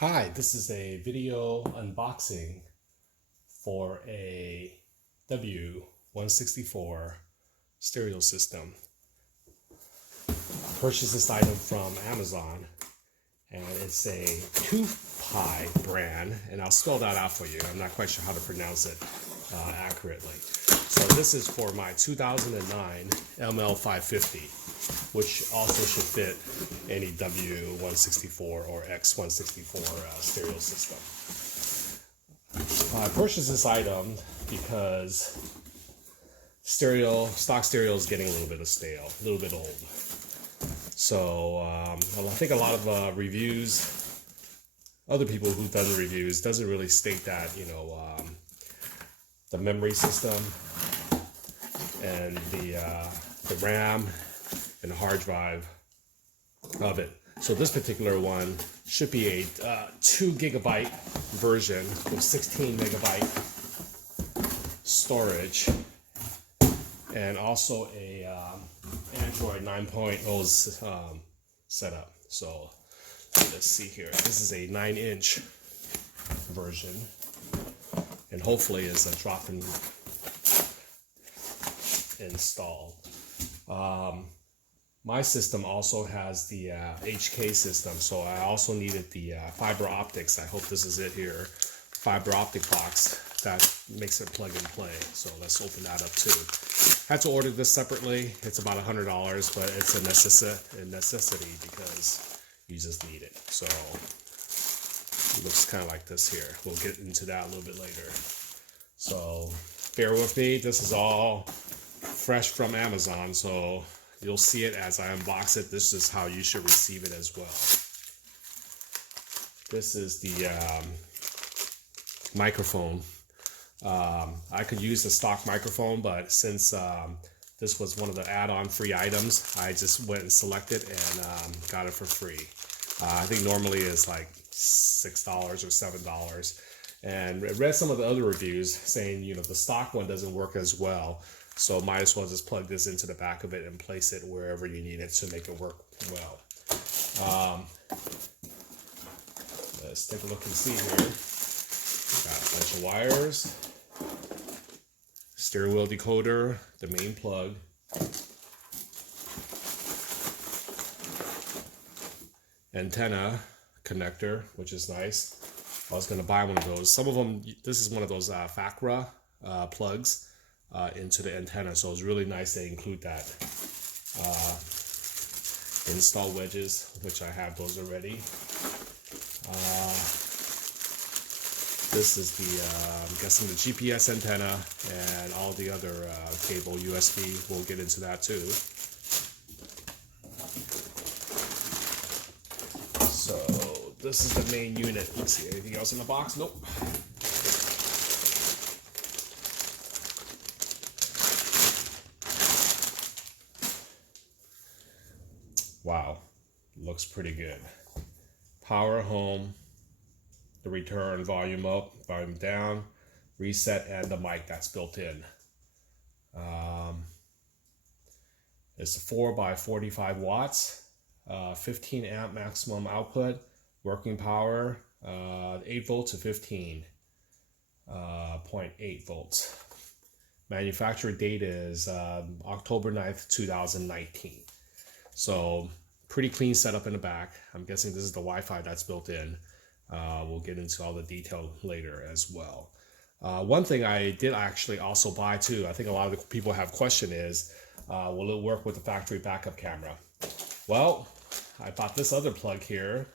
Hi, this is a video unboxing for a W164 stereo system. I purchased this item from Amazon, and it's a Toopai brand, and I'll spell that out for you. I'm not quite sure how to pronounce it accurately. So this is for my 2009 ML 550, which also should fit any W164 or X164 stereo system. I purchased this item because stock stereo is getting a little bit stale, a little bit old. So I think a lot of reviews, other people who've done the reviews, doesn't really state that, the memory system and the RAM and the hard drive of it. So this particular one should be a 2 GB version with 16 megabyte storage, and also a Android 9.0 setup. So let's see here. This is a 9-inch version, and hopefully is a drop-in install. My system also has the HK system, so I also needed the fiber optics. I hope this is it here. Fiber optic box that makes it plug and play. So let's open that up too. Had to order this separately. It's about $100, but it's a necessity because you just need it. So it looks kind of like this here. We'll get into that a little bit later. So bear with me. This is all fresh from Amazon, so you'll see it as I unbox it. This is how you should receive it as well. This is the microphone. I could use the stock microphone, but since this was one of the add-on free items, I just went and selected and got it for free. I think normally it's like $6 or $7. And I read some of the other reviews saying, the stock one doesn't work as well. So might as well just plug this into the back of it and place it wherever you need it to make it work well. Let's take a look and see here. Got a bunch of wires, steering wheel decoder, the main plug, antenna connector, which is nice. I was going to buy one of those. Some of them, this is one of those FACRA plugs into the antenna, so it's really nice they include that. Install wedges, which I have those already. This is the, I'm guessing the GPS antenna and all the other cable, USB. We'll get into that too. So this is the main unit. Let's see, anything else in the box? Nope. Wow, looks pretty good. Power home, the return, volume up, volume down, reset, and the mic that's built in. It's 4 by 45 watts, 15 amp maximum output, working power, 8 volts to 15.8 volts. Manufacturer date is October 9th, 2019. So pretty clean setup in the back. I'm guessing this is the Wi-Fi that's built in. We'll get into all the detail later as well. One thing I did actually also buy too, I think a lot of the people have question is, will it work with the factory backup camera? Well, I bought this other plug here.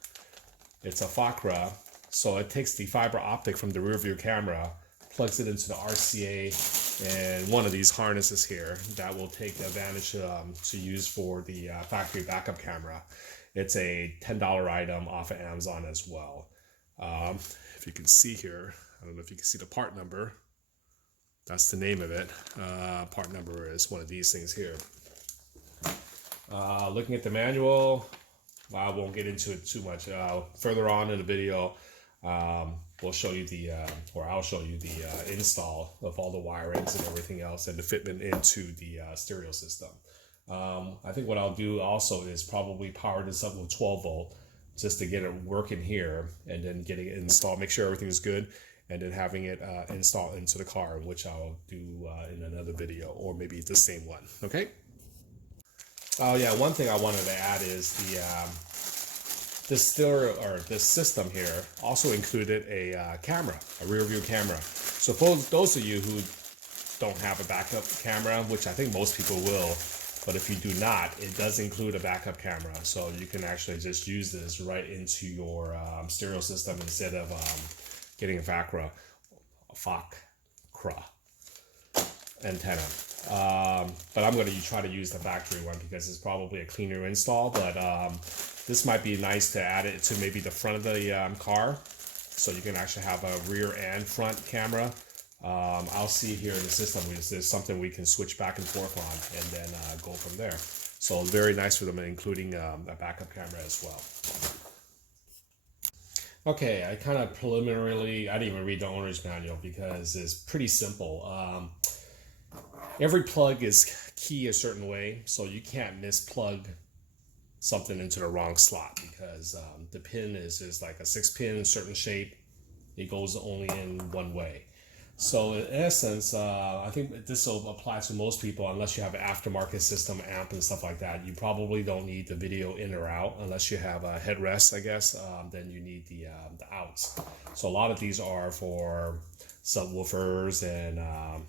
It's a FACRA, so it takes the fiber optic from the rear view camera, plugs it into the RCA and one of these harnesses here that will take advantage to use for the factory backup camera. It's a $10 item off of Amazon as well. If you can see here, I don't know if you can see the part number. That's the name of it. Part number is one of these things here. Looking at the manual, I won't get into it too much. Further on in the video, we'll show you I'll show you the install of all the wirings and everything else and the fitment into the stereo system. I think what I'll do also is probably power this up with 12 volt just to get it working here, and then getting it installed, make sure everything is good, and then having it installed into the car, which I'll do in another video, or maybe the same one. Okay. Oh yeah, one thing I wanted to add is this system here also included a camera, a rear view camera. So for those of you who don't have a backup camera, which I think most people will, but if you do not, it does include a backup camera. So you can actually just use this right into your stereo system instead of getting a FACRA antenna. But I'm going to try to use the factory one because it's probably a cleaner install. But this might be nice to add it to maybe the front of the car, so you can actually have a rear and front camera. I'll see here in the system if there's something we can switch back and forth on, and then go from there. So very nice for them, including a backup camera as well. Okay, I kind of preliminarily, I didn't even read the owner's manual because it's pretty simple. Every plug is key a certain way, so you can't misplug something into the wrong slot, because the pin is just like a 6-pin, certain shape. It goes only in one way. So in essence, I think this will apply to most people unless you have an aftermarket system, amp and stuff like that. You probably don't need the video in or out unless you have a headrest, I guess. Then you need the outs. So a lot of these are for subwoofers and a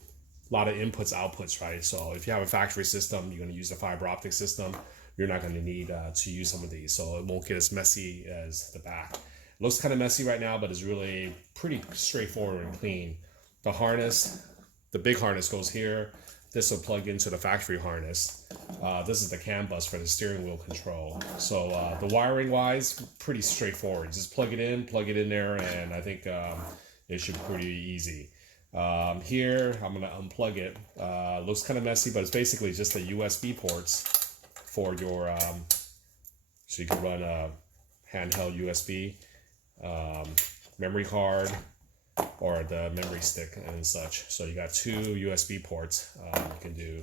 lot of inputs, outputs, right? So if you have a factory system, you're going to use a fiber optic system. You're not going to need to use some of these, so it won't get as messy as the back. It looks kind of messy right now, but it's really pretty straightforward and clean. The harness, the big harness goes here. This will plug into the factory harness. This is the CAN bus for the steering wheel control. So the wiring wise, pretty straightforward. Just plug it in there, and I think it should be pretty easy. Here, I'm gonna unplug it. Looks kind of messy, but it's basically just the USB ports for your, so you can run a handheld USB, memory card, or the memory stick and such. So you got 2 USB ports you can do.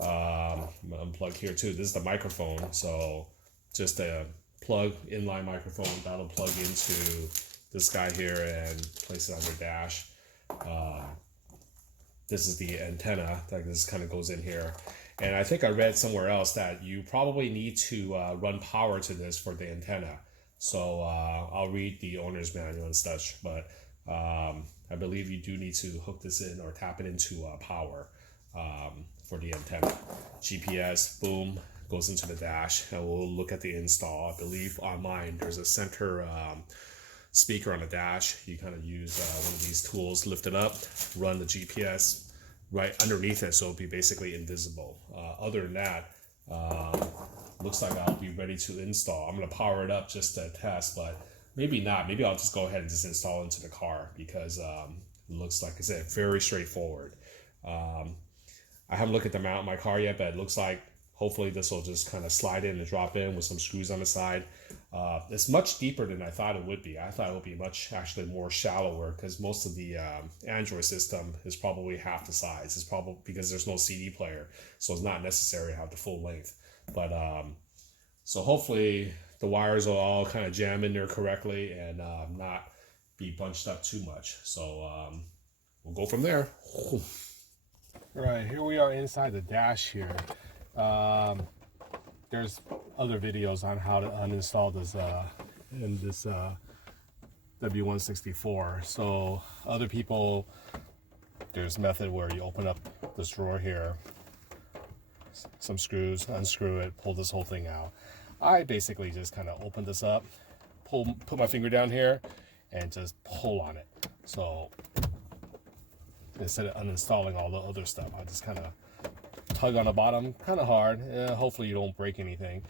Unplug here too. This is the microphone, so just a plug inline microphone that'll plug into this guy here and place it on your dash. This is the antenna that this kind of goes in here. And I think I read somewhere else that you probably need to run power to this for the antenna. So I'll read the owner's manual and such, but I believe you do need to hook this in or tap it into power for the antenna. GPS, boom, goes into the dash, and we'll look at the install. I believe on mine there's a center speaker on the dash. You kind of use one of these tools, lift it up, run the GPS right underneath it, so it'll be basically invisible. Other than that, looks like I'll be ready to install. I'm going to power it up just to test, but maybe not. Maybe I'll just go ahead and just install into the car because it looks, like I said, very straightforward. I haven't looked at the mount in my car yet, but it looks like hopefully this will just kind of slide in and drop in with some screws on the side. It's much deeper than I thought it would be. I thought it would be much actually more shallower because most of the Android system is probably half the size. It's probably because there's no CD player, so it's not necessary to have the full length. But so hopefully the wires will all kind of jam in there correctly and not be bunched up too much. So we'll go from there. Right, here we are inside the dash here. There's other videos on how to uninstall this in this W164. So other people, there's a method where you open up this drawer here, some screws, unscrew it, pull this whole thing out. I basically just kind of open this up, put my finger down here, and just pull on it. So instead of uninstalling all the other stuff, I just kind of tug on the bottom, kind of hard. Hopefully you don't break anything.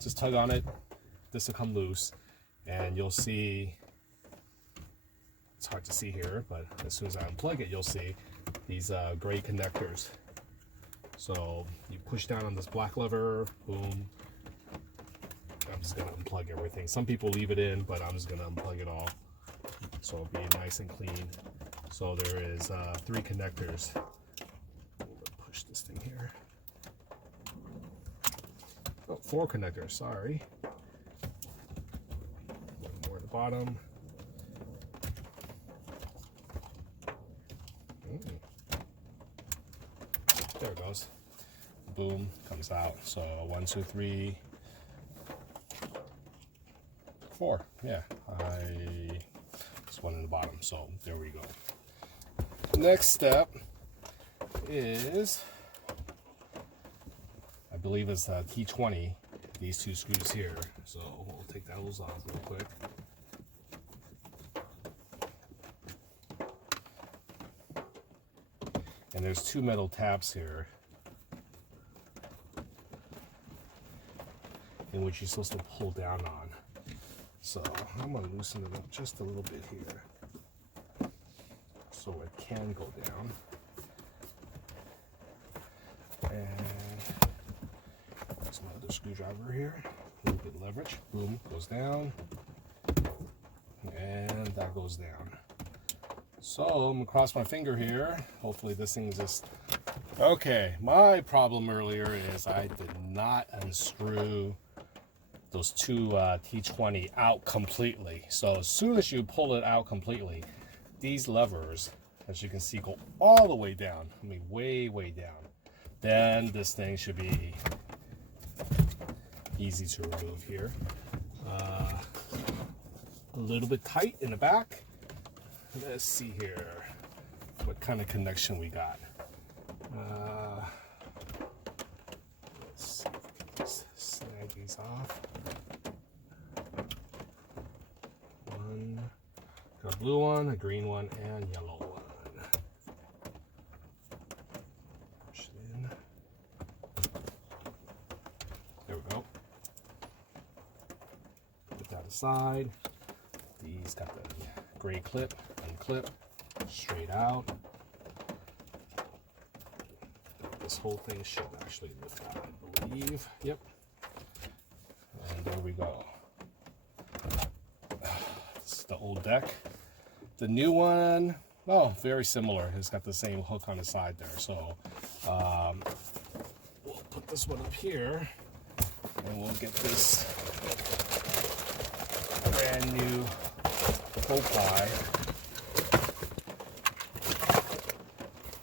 Just tug on it. This will come loose, and you'll see. It's hard to see here, but as soon as I unplug it, you'll see these gray connectors. So you push down on this black lever, boom. I'm just gonna unplug everything. Some people leave it in, but I'm just gonna unplug it all, so it'll be nice and clean. So there is 3 connectors. Push this thing here. Oh, 4 connectors, sorry. bottom. There it goes. Boom, comes out. So 1, 2, 3, 4. Yeah, there's one in the bottom. So there we go. Next step is, I believe it's T20. These 2 screws here. So we'll take those off real quick. And there's 2 metal tabs here in which you're supposed to pull down on. So I'm going to loosen it up just a little bit here so it can go down. And there's another screwdriver here. A little bit of leverage. Boom, goes down. And that goes down. So I'm gonna cross my finger here. Hopefully this thing just... Okay, my problem earlier is I did not unscrew those 2 T20 out completely. So as soon as you pull it out completely, these levers, as you can see, go all the way down. I mean, way, way down. Then this thing should be easy to remove here. A little bit tight in the back. Let's see here what kind of connection we got. Let's see if we can just snag these off. One, got a blue one, a green one, and yellow one. Push it in. There we go. Put that aside. These got the gray clip, unclip, straight out. This whole thing should actually lift out, I believe. Yep. And there we go. This is the old deck. The new one, oh, very similar. It's got the same hook on the side there. So we'll put this one up here and we'll get this brand new Toopai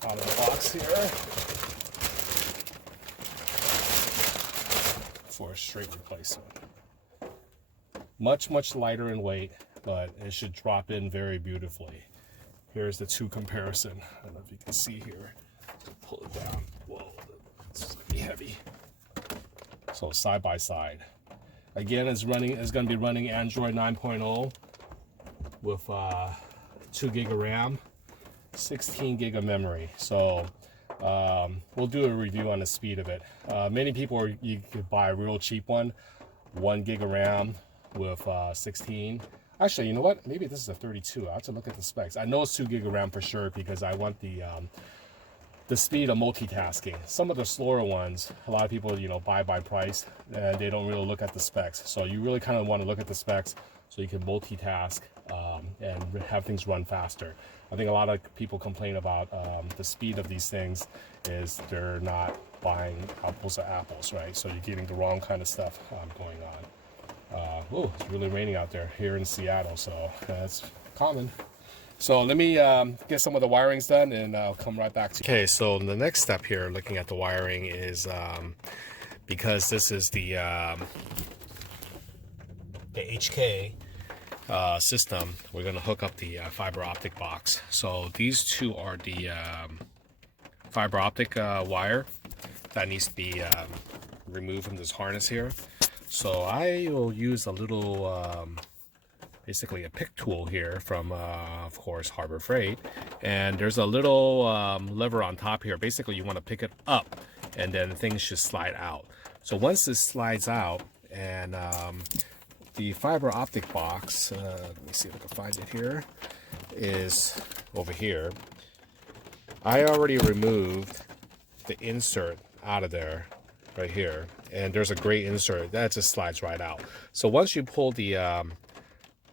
out of the box here for a straight replacement. Much, much lighter in weight, but it should drop in very beautifully. Here's the 2 comparison. I don't know if you can see here. Pull it down. Whoa, this is gonna be heavy. So side by side. Again, it's going to be running Android 9.0 with 2 gig of RAM, 16 gig of memory. So we'll do a review on the speed of it. Many people you could buy a real cheap one, 1 gig of RAM with 16. Actually, you know what? Maybe this is a 32. I have to look at the specs. I know it's 2 gig of RAM for sure because I want the speed of multitasking. Some of the slower ones, a lot of people, buy by price and they don't really look at the specs. So you really kind of want to look at the specs so you can multitask and have things run faster. I think a lot of people complain about the speed of these things is they're not buying apples to apples, right? So you're getting the wrong kind of stuff going on. Oh, it's really raining out there here in Seattle, so that's common. So let me get some of the wirings done and I'll come right back to you. Okay, so the next step here looking at the wiring is because this is the HK system, we're going to hook up the fiber optic box. So these 2 are the fiber optic wire that needs to be removed from this harness here. So I will use a little basically a pick tool here from of course Harbor Freight, and there's a little lever on top here. Basically you want to pick it up and then things should slide out. So once this slides out and the fiber optic box, let me see if I can find it here, is over here. I already removed the insert out of there right here, and there's a gray insert that just slides right out. So once you pull the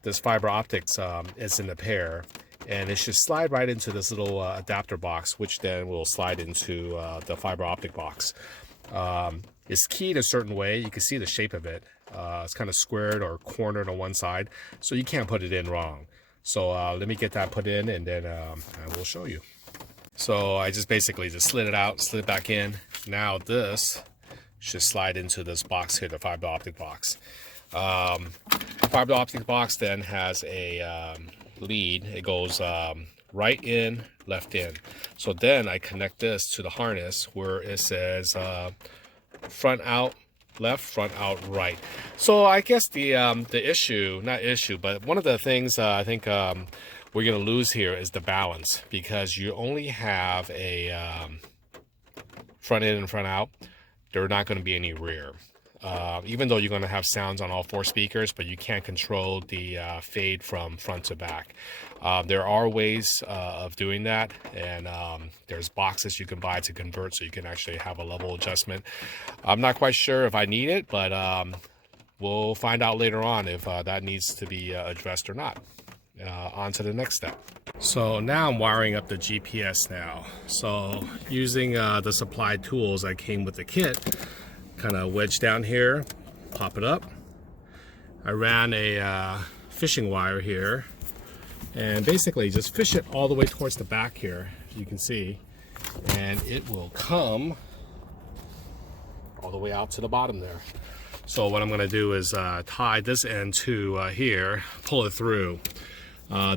this fiber optics is in the pair, and it should slide right into this little adapter box, which then will slide into the fiber optic box. It's keyed a certain way. You can see the shape of it. It's kind of squared or cornered on one side, so you can't put it in wrong. So let me get that put in, and then I will show you. So I just basically just slid it out, slid it back in. Now this should slide into this box here, the fiber optic box. Fiber optic box then has a lead. It goes right in, left in. So then I connect this to the harness where it says front out left, front out right. So I guess the issue, not issue, but one of the things I think we're going to lose here is the balance, because you only have a front in and front out. There are not going to be any rear. Even though you're going to have sounds on all 4 speakers, but you can't control the fade from front to back. There are ways of doing that, and there's boxes you can buy to convert so you can actually have a level adjustment. I'm not quite sure if I need it, but we'll find out later on if that needs to be addressed or not. On to the next step. So now I'm wiring up the GPS now. So using the supplied tools that came with the kit, kind of wedge down here, pop it up. I ran a fishing wire here and basically just fish it all the way towards the back here, you can see, and it will come all the way out to the bottom there. So what I'm going to do is tie this end to here, pull it through.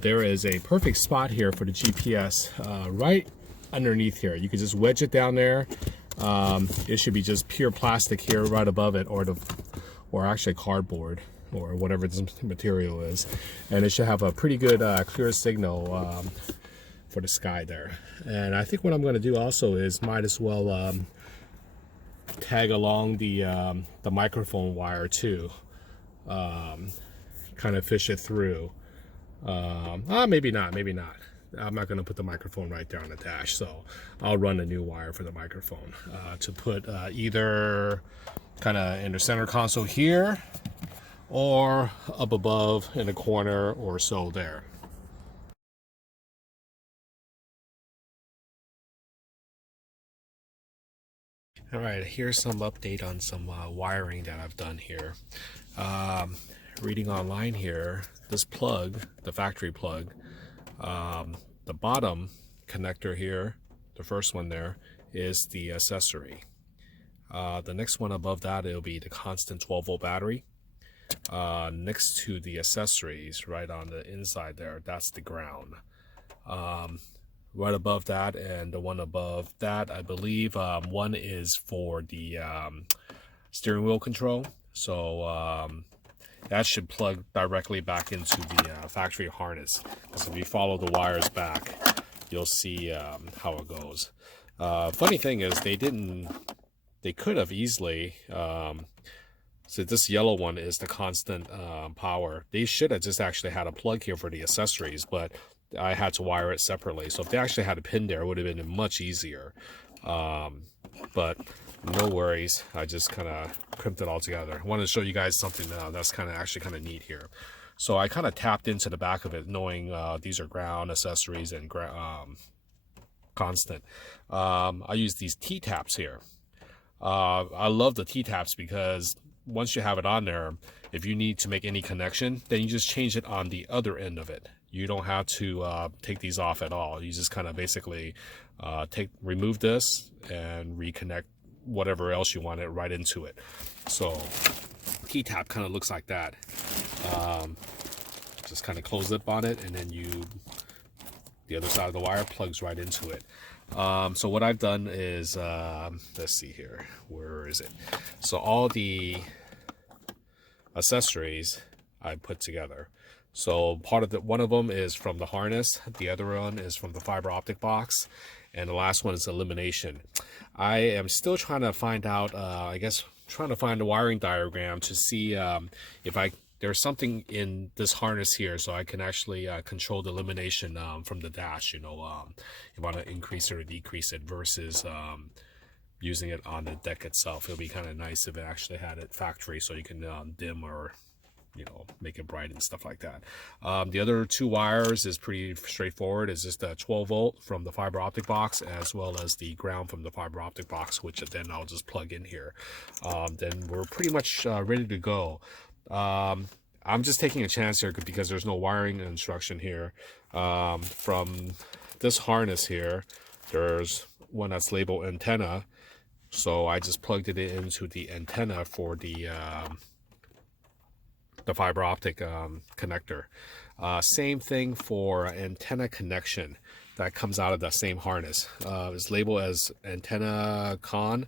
There is a perfect spot here for the GPS right underneath here. You can just wedge it down there. It should be just pure plastic here right above it, or actually cardboard or whatever this material is, and it should have a pretty good clear signal for the sky there. And I think what I'm going to do also is might as well tag along the microphone wire too, kind of fish it through. Maybe not. I'm not going to put the microphone right there on the dash, so I'll run a new wire for the microphone to put either kind of in the center console here or up above in the corner or so there. All right, here's some update on some wiring that I've done here. Reading online here, this plug, the factory plug, the bottom connector here, the first one there, is the accessory. The next one above that, it'll be the constant 12-volt battery. Next to the accessories, right on the inside there, that's the ground. Right above that and the one above that, I believe one is for the steering wheel control. So that should plug directly back into the factory harness. Because if you follow the wires back, you'll see how it goes. Funny thing is, they could have easily, so this yellow one is the constant power. They should have just actually had a plug here for the accessories, but I had to wire it separately. So if they actually had a pin there, it would have been much easier. But no worries, I just kind of crimped it all together. I wanted to show you guys something that's actually kind of neat here. So I kind of tapped into the back of it, knowing these are ground accessories and constant. I use these T-taps here. I love the T-taps because once you have it on there, if you need to make any connection, then you just change it on the other end of it. You don't have to take these off at all. You just kind of basically remove this and reconnect whatever else you want it right into it. So T-tap kind of looks like that. Just kind of close up on it, and then the other side of the wire plugs right into it. So what I've done is, let's see here, where is it? So all the accessories I put together. So one of them is from the harness, the other one is from the fiber optic box, and the last one is elimination. I am still trying to find out, trying to find a wiring diagram to see if there's something in this harness here, so I can actually control the elimination from the dash, if I want to increase it or decrease it versus using it on the deck itself. It'll be kind of nice if it actually had it factory, so you can dim or you know, make it bright and stuff like that. The other two wires is pretty straightforward. It's just a 12 volt from the fiber optic box, as well as the ground from the fiber optic box, which then I'll just plug in here. Then we're pretty much ready to go. I'm just taking a chance here because there's no wiring instruction here. From this harness here, there's one that's labeled antenna, so I just plugged it into the antenna for the fiber optic connector. Same thing for antenna connection that comes out of the same harness. It's labeled as antenna con,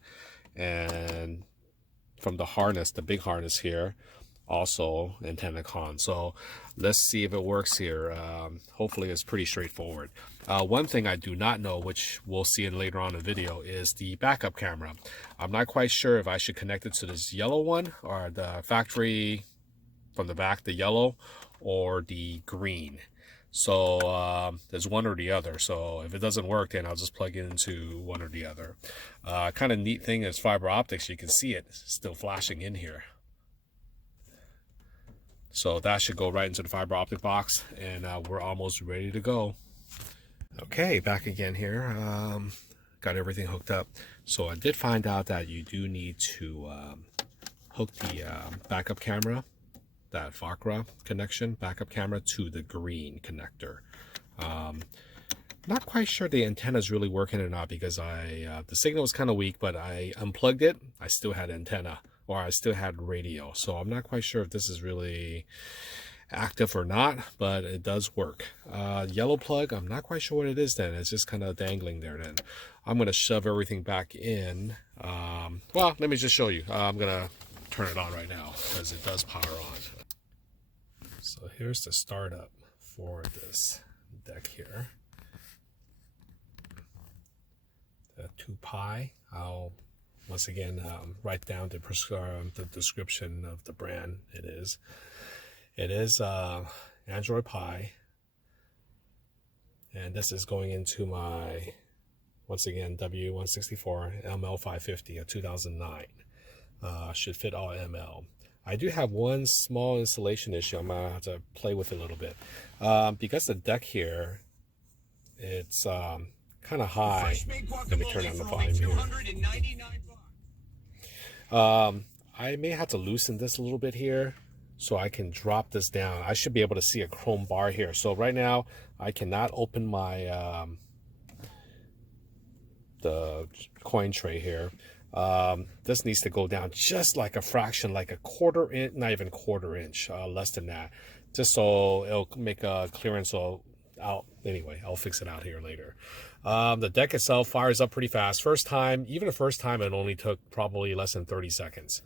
and from the harness, the big harness here, also antenna con. So let's see if it works here. Hopefully it's pretty straightforward. One thing I do not know, which we'll see in later on in the video, is the backup camera. I'm not quite sure if I should connect it to this yellow one, or the factory from the back, the yellow, or the green. So there's one or the other. So if it doesn't work, then I'll just plug it into one or the other. Kind of neat thing is fiber optics, you can see it still flashing in here. So that should go right into the fiber optic box, and we're almost ready to go. Okay, back again here. Got everything hooked up. So I did find out that you do need to hook the backup camera, that VACRA connection, backup camera, to the green connector. Not quite sure the antenna is really working or not, because the signal was kind of weak, but I unplugged it. I still had antenna, or I still had radio. So I'm not quite sure if this is really active or not, but it does work. Yellow plug, I'm not quite sure what it is then. It's just kind of dangling there then. I'm going to shove everything back in. Well, let me just show you. I'm going to turn it on right now because it does power on. So here's the startup for this deck here. The Toopai. I'll once again write down the description of the brand. It is Android Pie, and this is going into my, once again, W164 ML 550 of 2009. Should fit all ML. I do have one small installation issue. I'm gonna have to play with it a little bit because the deck here, it's kind of high. Let me turn on the volume here. I may have to loosen this a little bit here so I can drop this down. I should be able to see a chrome bar here. So right now I cannot open my the coin tray here. This needs to go down just like a fraction, like a quarter inch, not even quarter inch, less than that, just so it'll make a clearance. So anyway, I'll fix it out here later. The deck itself fires up pretty fast. Even the first time, it only took probably less than 30 seconds.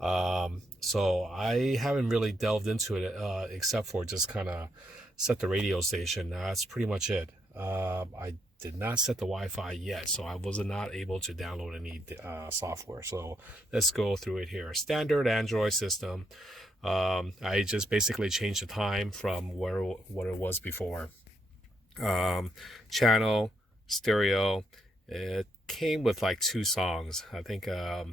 So I haven't really delved into it, except for just kind of set the radio station. That's pretty much it. I did not set the Wi-Fi yet, so I was not able to download any software. So let's go through it here. Standard Android system. I just basically changed the time from what it was before. Channel, stereo. It came with like 2 songs. I think well,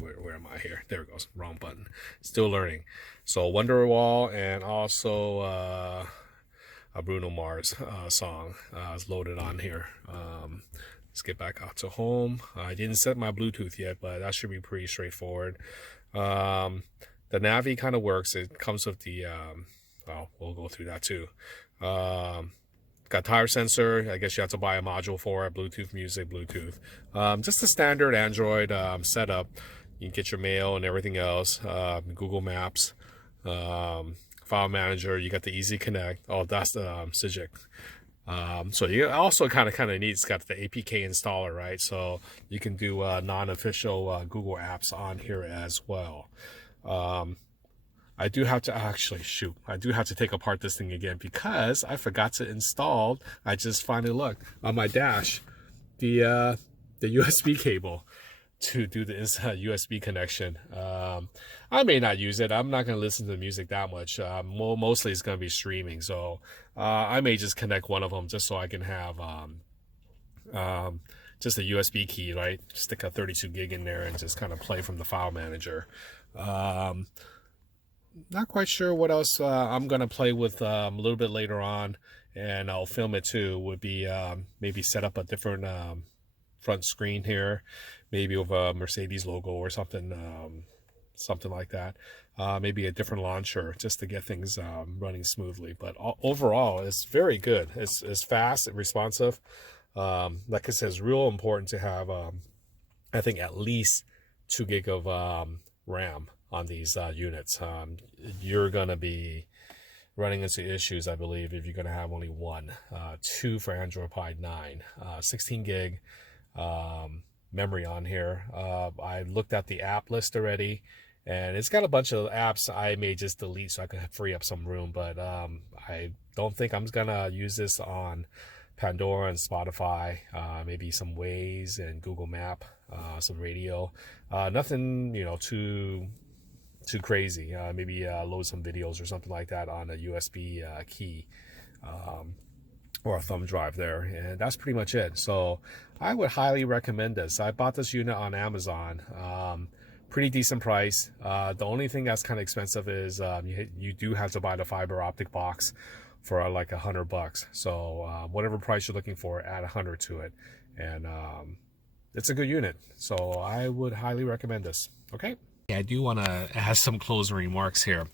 where am I here? There it goes. Wrong button. Still learning. So Wonderwall, and also a Bruno Mars song is loaded on here. Let's get back out to home. I didn't set my Bluetooth yet, but that should be pretty straightforward. The Navi kind of works. It comes with the well, we'll go through that too. Got tire sensor. I guess you have to buy a module for it. Bluetooth music, Bluetooth. Just the standard Android setup. You can get your mail and everything else. Google Maps, file manager. You got the Easy Connect. Oh, that's the CIGIC. So you also kind of neat. It's got the APK installer, right? So you can do non-official Google apps on here as well. I do have to I do have to take apart this thing again because I forgot to install. I just finally looked on my dash, the USB cable to do the USB connection. I may not use it. I'm not going to listen to the music that much. Mostly it's going to be streaming. So I may just connect one of them just so I can have just a USB key, right? Stick a 32 gig in there and just kind of play from the file manager. not quite sure what else I'm gonna play with a little bit later on, and I'll film it too. Would be maybe set up a different front screen here, maybe with a Mercedes logo or something, something like that. Maybe a different launcher just to get things running smoothly. But overall, it's very good. It's fast and responsive. Like I said, it's real important to have, I think, at least 2 gig of RAM on these units. You're going to be running into issues, I believe, if you're going to have only one. 2 for Android Pie 9. 16 gig memory on here. I looked at the app list already, and it's got a bunch of apps I may just delete so I can free up some room, but I don't think I'm going to use this on Pandora and Spotify, maybe some Waze and Google Map, some radio. Nothing, too crazy. Maybe load some videos or something like that on a USB key or a thumb drive there, and that's pretty much it. So I would highly recommend this. I bought this unit on Amazon. Pretty decent price. The only thing that's kind of expensive is you do have to buy the fiber optic box for like $100. So whatever price you're looking for, add 100 to it, and it's a good unit. So I would highly recommend this. Okay. I do want to add some closing remarks here.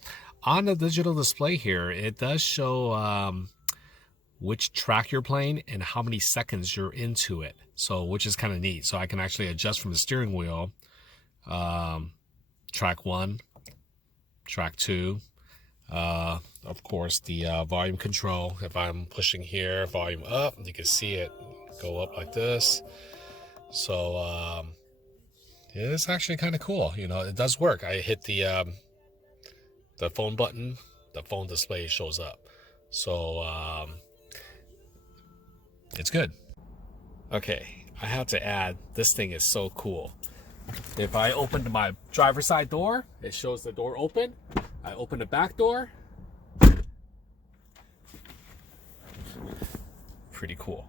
On the digital display here, it does show which track you're playing and how many seconds you're into it. So which is kind of neat. So I can actually adjust from the steering wheel. Track 1, track 2, of course the volume control. If I'm pushing here, volume up, you can see it go up like this. So it's actually kind of cool. It does work. I hit the phone button, the phone display shows up. So it's good. Okay, I have to add, this thing is so cool. If I open my driver's side door, it shows the door open. I open the back door. Pretty cool.